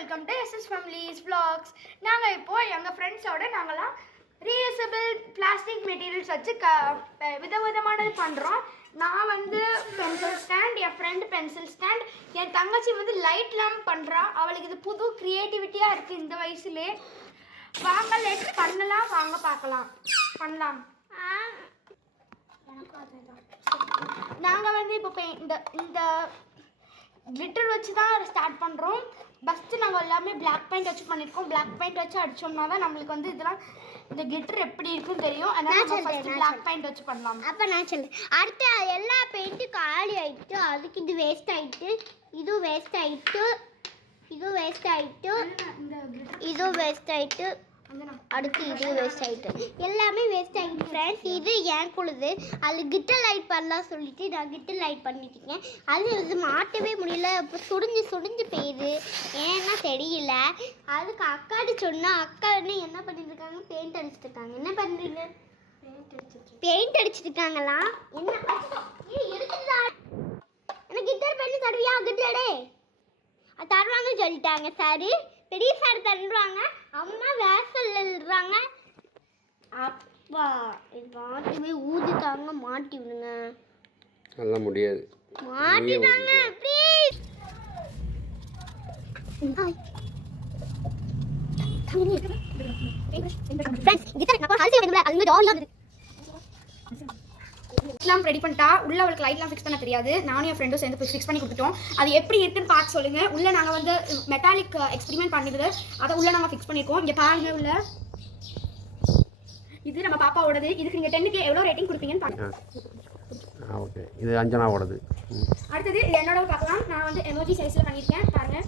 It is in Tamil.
Welcome to SS Families Vlogs. நாங்கள் இப்போது எங்கள் ஃப்ரெண்ட்ஸோடு நாங்களாம் ரீயூசபிள் பிளாஸ்டிக் மெட்டீரியல்ஸ் வச்சு விதவிதமானது பண்ணுறோம். நான் வந்து பென்சில் ஸ்டாண்ட், என் ஃப்ரெண்டு பென்சில் ஸ்டாண்ட், என் தங்கச்சி வந்து லைட் லேம்ப் பண்ணுறா. அவளுக்கு இது புது க்ரியேட்டிவிட்டியாக இருக்குது இந்த வயசுலே. வாங்க லெட் பண்ணலாம், வாங்க பார்க்கலாம். பண்ணலாம். நாங்கள் வந்து இப்போ இந்த கிளிட்டர் வச்சு தான் ஸ்டார்ட் பண்ணுறோம். ஃபஸ்ட்டு நாங்கள் எல்லாமே பிளாக் பெயிண்ட் வச்சு பண்ணியிருக்கோம். பிளாக் பெயிண்ட் வச்சு அடித்தோம்னா தான் நம்மளுக்கு வந்து இதெல்லாம் இந்த கிளிட்டர் எப்படி இருக்குன்னு தெரியும். அதனால் நம்ம ஃபஸ்ட்டு பிளாக் பெயிண்ட் வச்சு பண்ணலாம். அப்போ நான் சொல்லுறேன். அடுத்து எல்லா பெயிண்ட்டும் காலி ஆகிட்டு, அதுக்கு இது வேஸ்ட் ஆகிட்டு, இது வேஸ்ட் ஆகிட்டு, இது வேஸ்ட் ஆகிட்டு, இது வேஸ்ட் ஆகிட்டு, அடுத்து இது வேஸ்ட் ஆகிட்டு, எல்லாமே வேஸ்ட் ஆகிட்டு ஃப்ரெண்ட்ஸ். இது ஏன் குழுது அது கிட்டர் லைட் பண்ணலாம் சொல்லிட்டு நான் கிட்டர் லைட் பண்ணிட்டுருக்கேன். அது இது மாட்டவே முடியல. இப்போ சுடிஞ்சு போயிடுது. ஏன்னா தெரியல. அதுக்கு அக்காட்டு சொன்னால் அக்கா வந்து என்ன பண்ணிட்டு இருக்காங்க, பெயிண்ட் அடிச்சுட்டு இருக்காங்க. என்ன பண்ணுறீங்க? பெயிண்ட் அடிச்சுட்டு இருக்காங்களா? என்ன இருக்குதா? எனக்கு கிட்டர் பண்ணி தருவியா? கிட்டரே தருவாங்கன்னு சொல்லிட்டாங்க சார். பெரிய சார் தருவாங்க. அம்மா வேசல் எழுதுறாங்க. அப்பா இது மாட்டி ஊதிட்டாங்க. மாட்டி விடுங்க. அதெல்லாம் முடியாது. மாட்டிட்டாங்க ப்ளீஸ். லைட்லாம் ரெடி பண்ணிட்டா. உள்ள அவளுக்கு லைட்லாம் ஃபிக்ஸ் பண்ண தெரியாது. நானும் என் ஃப்ரெண்டும் சேர்ந்து ஃபிக்ஸ் பண்ணி கொடுத்துட்டோம். அது எப்படி இருக்குன்னு பார்த்து சொல்லுங்க. உள்ள நாங்கள் வந்து மெட்டாலிக் எக்ஸ்பெரிமெண்ட் பண்ணிடுது. அதை உள்ள நாங்கள் ஃபிக்ஸ் பண்ணியிருக்கோம். இங்கே பாருங்க உள்ள. இது நம்ம பாப்பாவோடது. இதுக்கு நீங்கள் 10க்கு எவ்வளோ ரேட்டிங் கொடுப்பீங்கன்னு பார்க்கலாம். ஓகே, இது அஞ்சனாவோடது. அடுத்தது இது என்னோட பார்க்கலாம். நான் வந்து எமோஜி சைஸில் பண்ணியிருக்கேன் பாருங்கள்.